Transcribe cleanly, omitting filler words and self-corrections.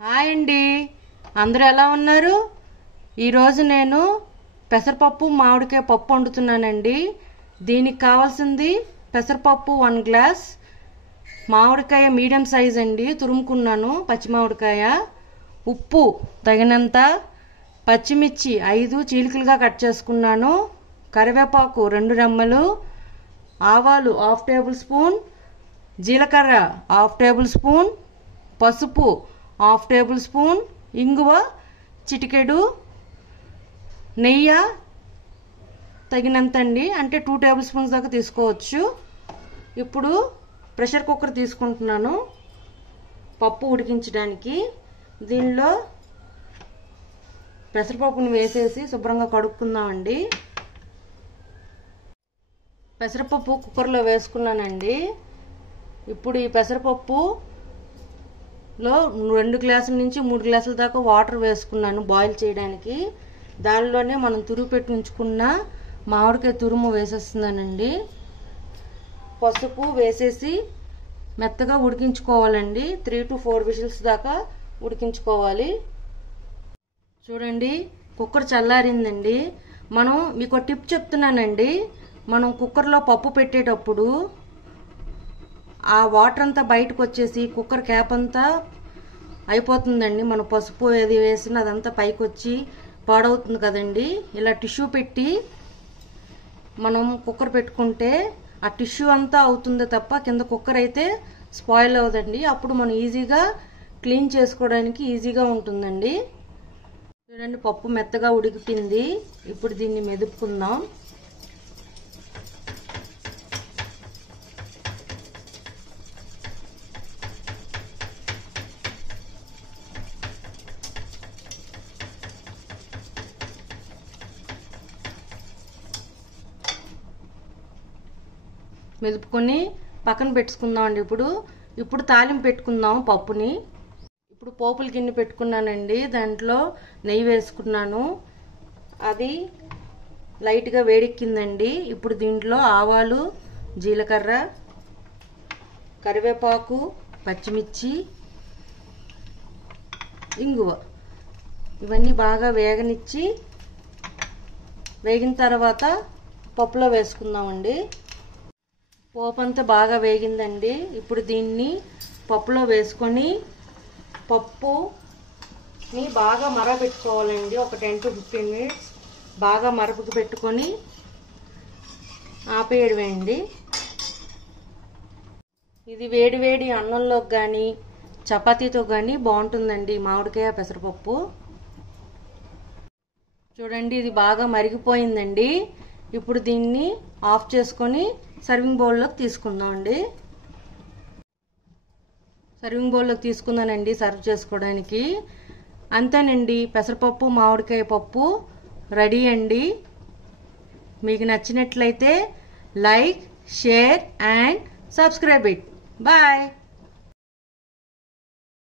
Hi అండి, అందరూ ఎలా ఉన్నారు? ఈరోజు నేను పెసరపప్పు మామిడికాయ పప్పు వండుతున్నానండి. దీనికి కావాల్సింది పెసరపప్పు 1 గ్లాస్, మామిడికాయ మీడియం సైజ్ అండి తురుముకున్నాను, పచ్చి మామిడికాయ, ఉప్పు తగినంత, పచ్చిమిర్చి 5 చీలికలుగా కట్ చేసుకున్నాను, కరివేపాకు 2 రెమ్మలు, ఆవాలు 1/2 టేబుల్ స్పూన్, జీలకర్ర 1/2 టేబుల్ స్పూన్, పసుపు 1/2 టేబుల్ స్పూన్, ఇంగువ చిటికెడు, నెయ్యి తగినంత అండి, అంటే 2 టేబుల్ స్పూన్స్ దాకా తీసుకోవచ్చు. ఇప్పుడు ప్రెషర్ కుక్కర్ తీసుకుంటున్నాను పప్పు ఉడికించడానికి. దీనిలో పెసరపప్పుని వేసేసి శుభ్రంగా కడుక్కుందామండి. పెసరపప్పు కుక్కర్లో వేసుకున్నానండి. ఇప్పుడు ఈ పెసరపప్పులో 2 గ్లాసుల నుంచి 3 గ్లాసుల దాకా వాటర్ వేసుకున్నాను బాయిల్ చేయడానికి. దానిలోనే మనం తురుము పెట్టి ఉంచుకున్న మామిడికాయ తురుము వేసేస్తున్నానండి. పసుపు వేసేసి మెత్తగా ఉడికించుకోవాలండి. 3 to 4 విజిల్స్ దాకా ఉడికించుకోవాలి. చూడండి, కుక్కర్ చల్లారిందండి. మనం మీకు టిప్ చెప్తున్నానండి. మనం కుక్కర్లో పప్పు పెట్టేటప్పుడు ఆ వాటర్ అంతా బయటకు వచ్చేసి కుక్కర్ క్యాప్ అంతా అయిపోతుందండి. మనం పసుపు ఏది వేసినా అదంతా పైకి వచ్చి పాడవుతుంది కదండి. ఇలా టిష్యూ పెట్టి మనం కుక్కర్ పెట్టుకుంటే ఆ టిష్యూ అంతా అవుతుందే తప్ప కింద కుక్కర్ అయితే స్పాయిల్ అవ్వదండి. అప్పుడు మనం ఈజీగా క్లీన్ చేసుకోవడానికి ఈజీగా ఉంటుందండి. చూడండి, పప్పు మెత్తగా ఉడికిపోయింది. ఇప్పుడు దీన్ని మెదుపుకుందాం. మెదుపుకొని పక్కన పెట్టుకుందాం అండి. ఇప్పుడు తాలింపు పెట్టుకుందాం పప్పుని. ఇప్పుడు పోపుల గిన్నె పెట్టుకున్నానండి. దాంట్లో నెయ్యి వేసుకున్నాను. అది లైట్గా వేడెక్కిందండి. ఇప్పుడు దీంట్లో ఆవాలు, జీలకర్ర, కరివేపాకు, పచ్చిమిర్చి, ఇంగువ ఇవన్నీ బాగా వేగిన తర్వాత పప్పులో వేసుకుందామండి. పోపు అంతా బాగా వేగిందండి. ఇప్పుడు దీన్ని పప్పులో వేసుకొని పప్పుని బాగా మరగపెట్టుకోవాలండి. ఒక 10 to 15 మినిట్స్ బాగా మరపకు పెట్టుకొని ఆపేయడమేండి. ఇది వేడి అన్నంలోకి కానీ చపాతీతో కానీ బాగుంటుందండి మామిడికాయ పెసరపప్పు. చూడండి, ఇది బాగా మరిగిపోయిందండి. ఇప్పుడు దీన్ని ఆఫ్ చేసుకొని సర్వింగ్ బౌల్లోకి తీసుకుందామండి. సర్వింగ్ బౌల్లోకి తీసుకుందానండి సర్వ్ చేసుకోవడానికి. అంతేనండి, పెసరపప్పు మామిడికాయ పప్పు రెడీ అండి. మీకు నచ్చినట్లయితే like, share and subscribe it. Bye.